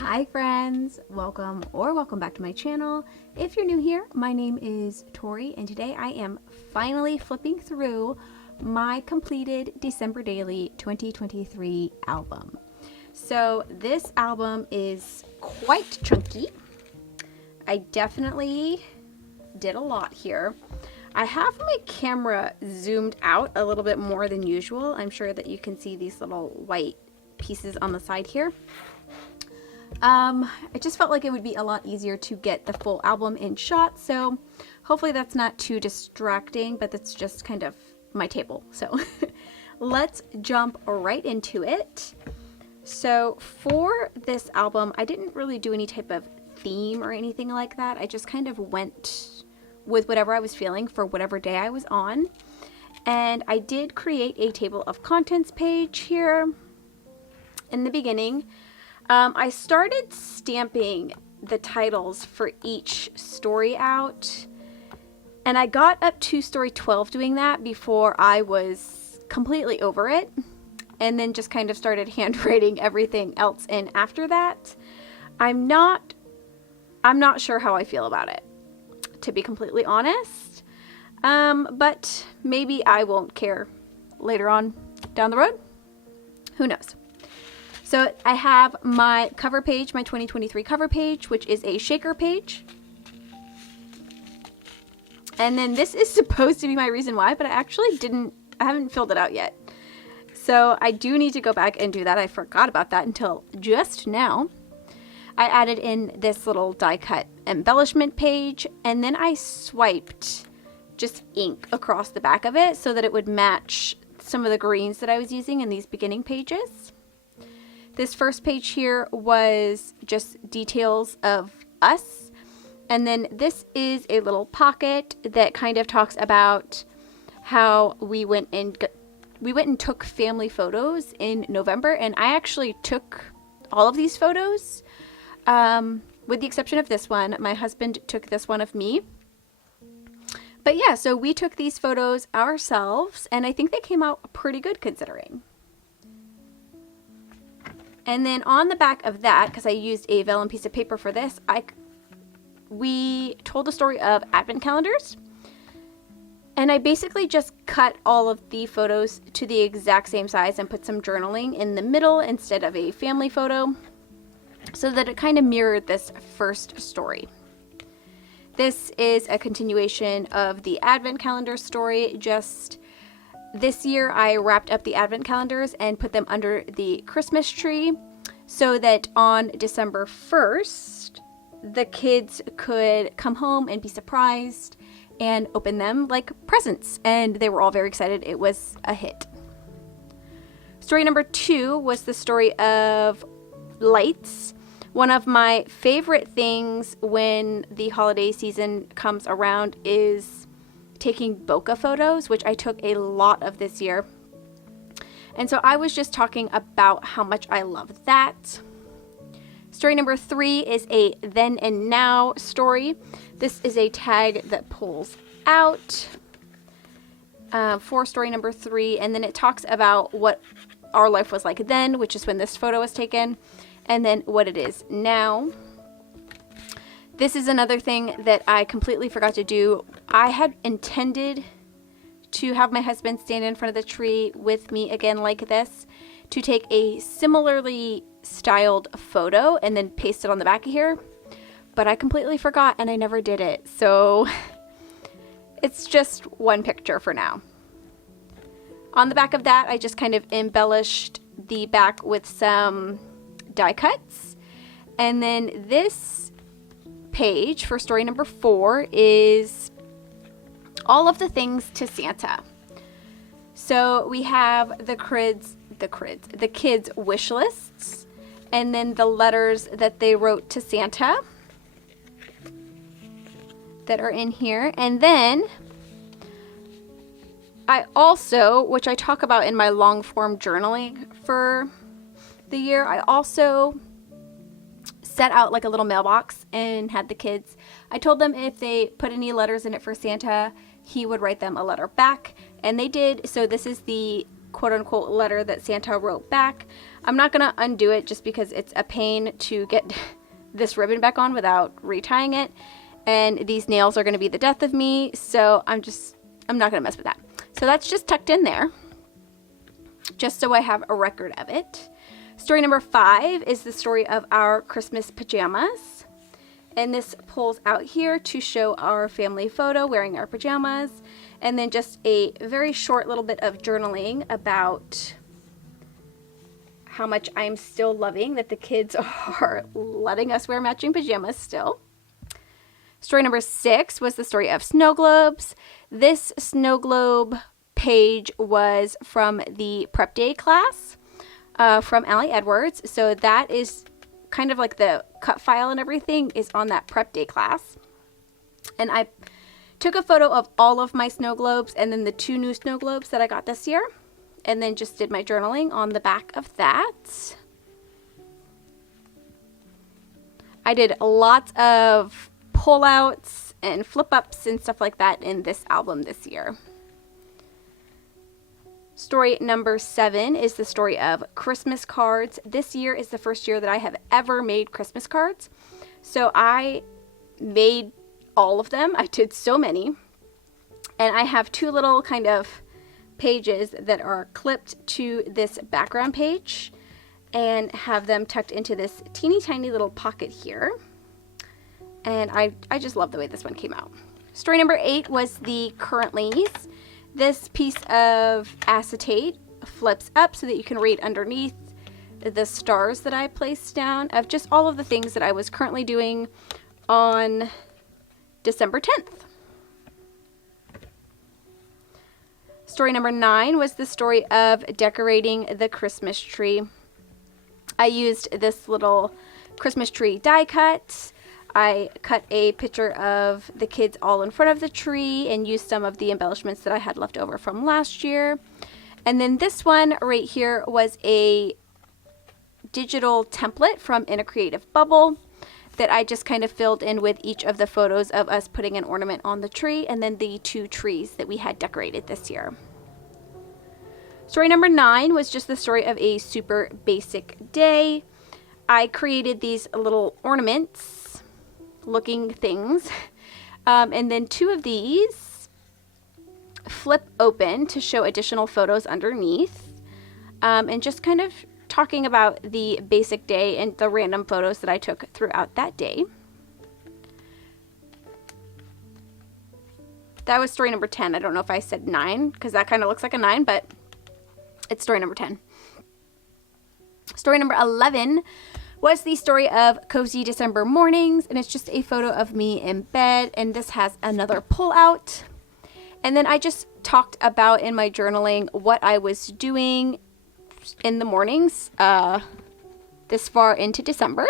Hi friends, welcome back to my channel. If you're new here, my name is Tori and today I am finally flipping through my completed December Daily 2023 album. So this album is quite chunky. I definitely did a lot here. I have my camera zoomed out a little bit more than usual. I'm sure that you can see these little white pieces on the side here. I just felt like it would be a lot easier to get the full album in shot, so hopefully that's not too distracting, but that's just kind of my table. So let's jump right into it. So for this album, I didn't really do any type of theme or anything like that. I just kind of went with whatever I was feeling for whatever day I was on. And I did create a table of contents page here in the beginning. I started stamping the titles for each story out, and I got up to story 12 doing that before I was completely over it, and then just kind of started handwriting everything else in after that. I'm not sure how I feel about it, to be completely honest, but maybe I won't care later on down the road. Who knows? So I have my cover page, my 2023 cover page, which is a shaker page. And then this is supposed to be my reason why, but I haven't filled it out yet. So I do need to go back and do that. I forgot about that until just now. I added in this little die cut embellishment page, and then I swiped just ink across the back of it so that it would match some of the greens that I was using in these beginning pages. This first page here was just details of us. And then this is a little pocket that kind of talks about how we went and took family photos in November. And I actually took all of these photos, with the exception of this one. My husband took this one of me. But yeah, so we took these photos ourselves, and I think they came out pretty good considering. And then on the back of that, because I used a vellum piece of paper for this, we told the story of advent calendars. And I basically just cut all of the photos to the exact same size and put some journaling in the middle instead of a family photo, so that it kind of mirrored this first story. This is a continuation of the advent calendar story. Just this year I wrapped up the advent calendars and put them under the Christmas tree so that on December 1st, the kids could come home and be surprised and open them like presents. And they were all very excited. It was a hit. Story number 2 was the story of lights. One of my favorite things when the holiday season comes around is taking bokeh photos, which I took a lot of this year. And so I was just talking about how much I love that. Story number 3 is a then and now story. This is a tag that pulls out for story number 3, and then it talks about what our life was like then, which is when this photo was taken, and then what it is now. This is another thing that I completely forgot to do. I had intended to have my husband stand in front of the tree with me again like this to take a similarly styled photo and then paste it on the back of here. But I completely forgot and I never did it. So it's just one picture for now. On the back of that, I just kind of embellished the back with some die cuts. And then this page for story number 4 is all of the things to Santa. So we have the kids' wish lists, and then the letters that they wrote to Santa that are in here. And then I also, which I talk about in my long form journaling for the year, I also set out like a little mailbox and had the kids, I told them if they put any letters in it for Santa, he would write them a letter back, and they did. So this is the quote-unquote letter that Santa wrote back. I'm not going to undo it just because it's a pain to get this ribbon back on without retying it. And these nails are going to be the death of me, so I'm not going to mess with that. So that's just tucked in there, just so I have a record of it. Story number 5 is the story of our Christmas pajamas. And this pulls out here to show our family photo wearing our pajamas. And then just a very short little bit of journaling about how much I'm still loving that the kids are letting us wear matching pajamas still. Story number 6 was the story of snow globes. This snow globe page was from the prep day class from Allie Edwards. So that is kind of like the cut file and everything is on that prep day class. And I took a photo of all of my snow globes and then the 2 new snow globes that I got this year. And then just did my journaling on the back of that. I did lots of pull-outs and flip-ups and stuff like that in this album this year. Story number 7 is the story of Christmas cards. This year is the first year that I have ever made Christmas cards. So I made all of them. I did so many. And I have 2 little kind of pages that are clipped to this background page and have them tucked into this teeny tiny little pocket here. And I just love the way this one came out. Story number 8 was the currentlies. This piece of acetate flips up so that you can read underneath the stars that I placed down of just all of the things that I was currently doing on December 10th. Story number 9 was the story of decorating the Christmas tree. I used this little Christmas tree die cut. I cut a picture of the kids all in front of the tree and used some of the embellishments that I had left over from last year. And then this one right here was a digital template from In a Creative Bubble that I just kind of filled in with each of the photos of us putting an ornament on the tree and then the 2 trees that we had decorated this year. Story number 9 was just the story of a super basic day. I created these little ornaments looking things. And then 2 of these flip open to show additional photos underneath. And just kind of talking about the basic day and the random photos that I took throughout that day. That was story number 10. I don't know if I said 9 because that kind of looks like a 9, but it's story number 10. Story number 11 was the story of Cozy December Mornings, and it's just a photo of me in bed, and this has another pull out. And then I just talked about in my journaling what I was doing in the mornings this far into December.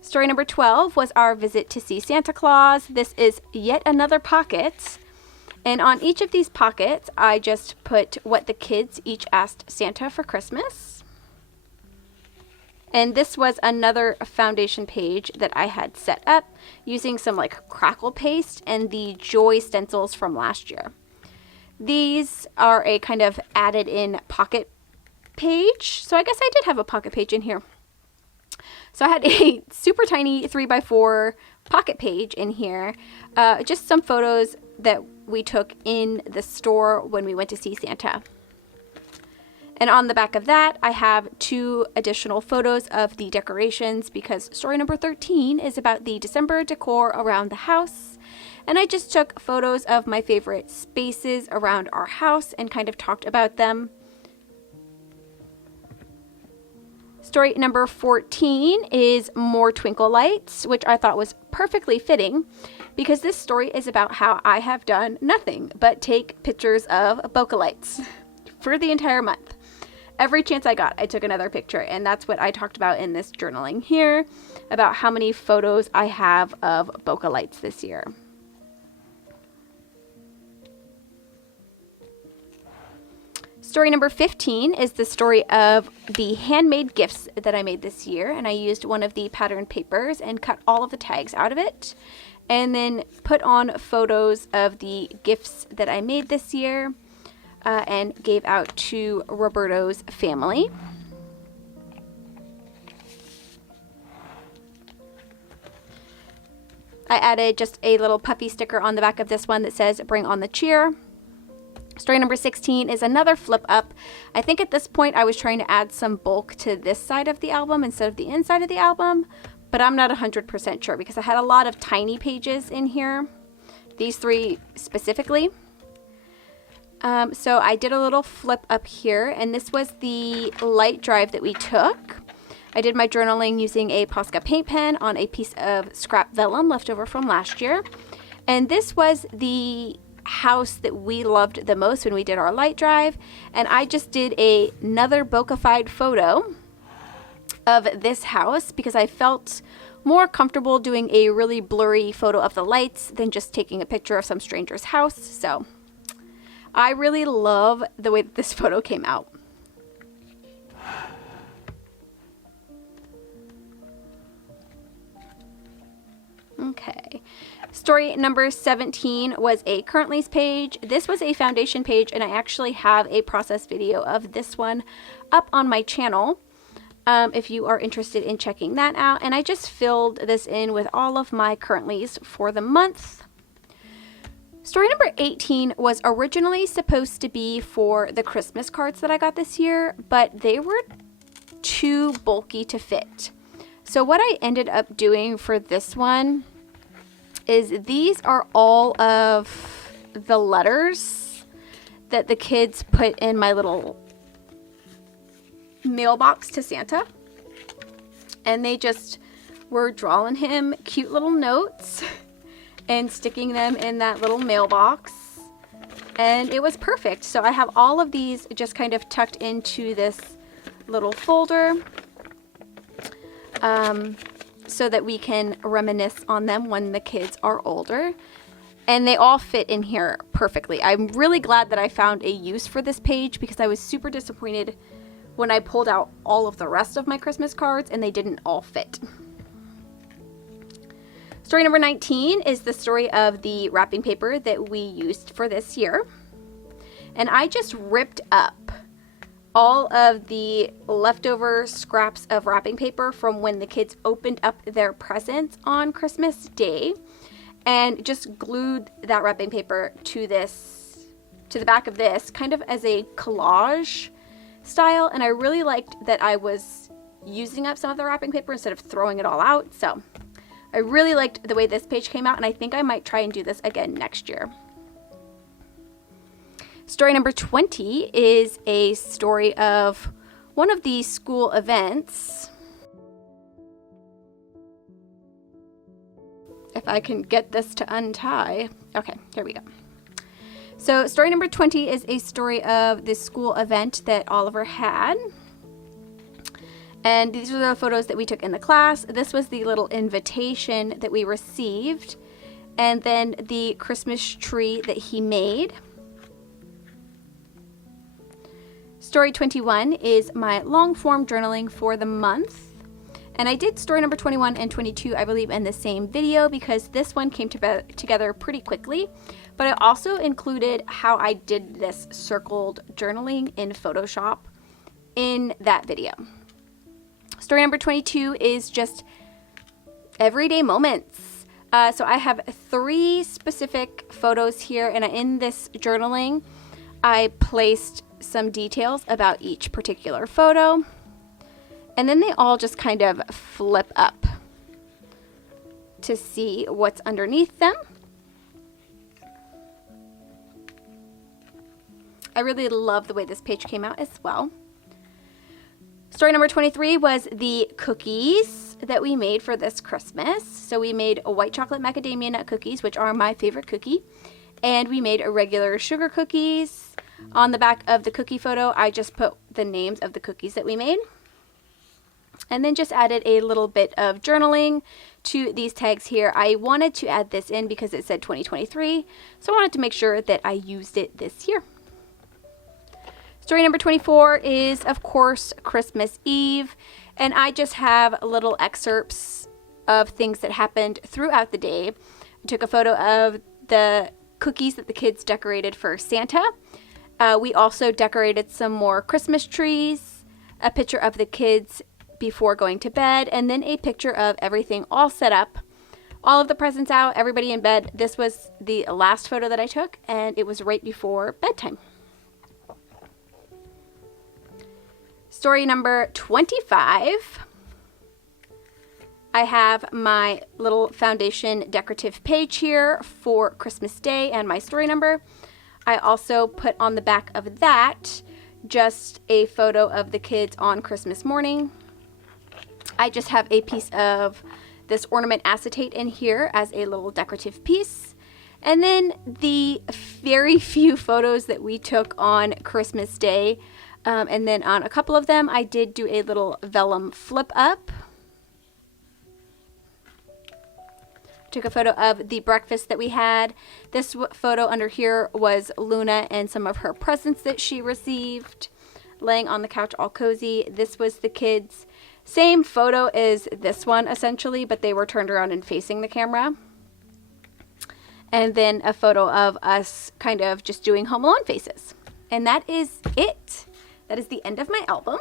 Story number 12 was our visit to see Santa Claus. This is yet another pocket. And on each of these pockets, I just put what the kids each asked Santa for Christmas. And this was another foundation page that I had set up using some like crackle paste and the Joy stencils from last year. These are a kind of added in pocket page. So I guess I did have a pocket page in here. So I had a super tiny 3x4 pocket page in here. Just some photos that we took in the store when we went to see Santa. And on the back of that, I have 2 additional photos of the decorations because story number 13 is about the December decor around the house. And I just took photos of my favorite spaces around our house and kind of talked about them. Story number 14 is more twinkle lights, which I thought was perfectly fitting because this story is about how I have done nothing but take pictures of bokeh lights for the entire month. Every chance I got, I took another picture, and that's what I talked about in this journaling here, about how many photos I have of bokeh lights this year. Story number 15 is the story of the handmade gifts that I made this year, and I used one of the pattern papers and cut all of the tags out of it. and then put on photos of the gifts that I made this year and gave out to Roberto's family. I added just a little puppy sticker on the back of this one that says "Bring on the cheer." Story number 16 is another flip up. I think at this point I was trying to add some bulk to this side of the album instead of the inside of the album, but I'm not 100% sure because I had a lot of tiny pages in here, these 3 specifically. So I did a little flip up here, and this was the light drive that we took. I did my journaling using a Posca paint pen on a piece of scrap vellum left over from last year. And this was the house that we loved the most when we did our light drive. And I just did another bokeh-fied photo of this house because I felt more comfortable doing a really blurry photo of the lights than just taking a picture of some stranger's house. So I really love the way that this photo came out. Okay, story number 17 was a currently's page. This was a foundation page, and I actually have a process video of this one up on my channel if you are interested in checking that out. And I just filled this in with all of my currentlies for the month. Story number 18 was originally supposed to be for the Christmas cards that I got this year, but they were too bulky to fit. So what I ended up doing for this one is these are all of the letters that the kids put in my little mailbox to Santa. And they just were drawing him cute little notes and sticking them in that little mailbox. And it was perfect. So I have all of these just kind of tucked into this little folder. So that we can reminisce on them when the kids are older. And they all fit in here perfectly. I'm really glad that I found a use for this page because I was super disappointed when I pulled out all of the rest of my Christmas cards and they didn't all fit. Story number 19 is the story of the wrapping paper that we used for this year. And I just ripped up all of the leftover scraps of wrapping paper from when the kids opened up their presents on Christmas Day and just glued that wrapping paper to the back of this kind of as a collage style. And I really liked that I was using up some of the wrapping paper instead of throwing it all out. So I really liked the way this page came out, and I think I might try and do this again next year. Story number 20 is a story of one of the school events. If I can get this to untie. Okay, here we go. So story number 20 is a story of this school event that Oliver had. And these are the photos that we took in the class. This was the little invitation that we received. And then the Christmas tree that he made. Story 21 is my long form journaling for the month. And I did story number 21 and 22, I believe, in the same video because this one came together pretty quickly. But I also included how I did this circled journaling in Photoshop in that video. Story number 22 is just everyday moments. So I have 3 specific photos here, and in this journaling, I placed some details about each particular photo, and then they all just kind of flip up to see what's underneath them. I really love the way this page came out as well. Story number 23 was the cookies that we made for this Christmas. So we made a white chocolate macadamia nut cookies, which are my favorite cookie, and we made a regular sugar cookies. On the back of the cookie photo, I just put the names of the cookies that we made. And then just added a little bit of journaling to these tags here. I wanted to add this in because it said 2023, so I wanted to make sure that I used it this year. Story number 24 is, of course, Christmas Eve. And I just have little excerpts of things that happened throughout the day. took a photo of the cookies that the kids decorated for Santa. We also decorated some more Christmas trees, a picture of the kids before going to bed, and then a picture of everything all set up. All of the presents out, everybody in bed. This was the last photo that I took, and it was right before bedtime. Story number 25. I have my little foundation decorative page here for Christmas Day and my story number. I also put on the back of that just a photo of the kids on Christmas morning. I just have a piece of this ornament acetate in here as a little decorative piece. And then the very few photos that we took on Christmas Day, and then on a couple of them, I did do a little vellum flip up. Took a photo of the breakfast that we had. This photo under here was Luna and some of her presents that she received, laying on the couch all cozy. This was the kids. Same photo as this one essentially, but they were turned around and facing the camera. And then a photo of us kind of just doing Home Alone faces. And that is it. That is the end of my album.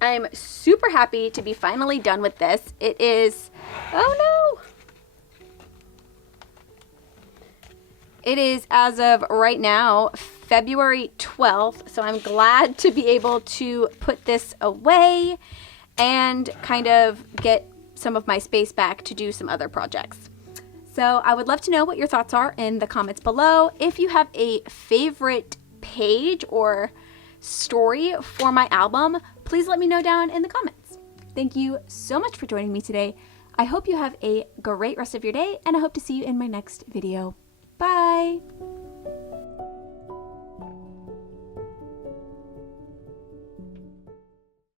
I'm super happy to be finally done with this. It is, oh no! It is, as of right now, February 12th, so I'm glad to be able to put this away and kind of get some of my space back to do some other projects. So I would love to know what your thoughts are in the comments below. If you have a favorite page or story for my album, please let me know down in the comments. Thank you so much for joining me today. I hope you have a great rest of your day, and I hope to see you in my next video. Bye!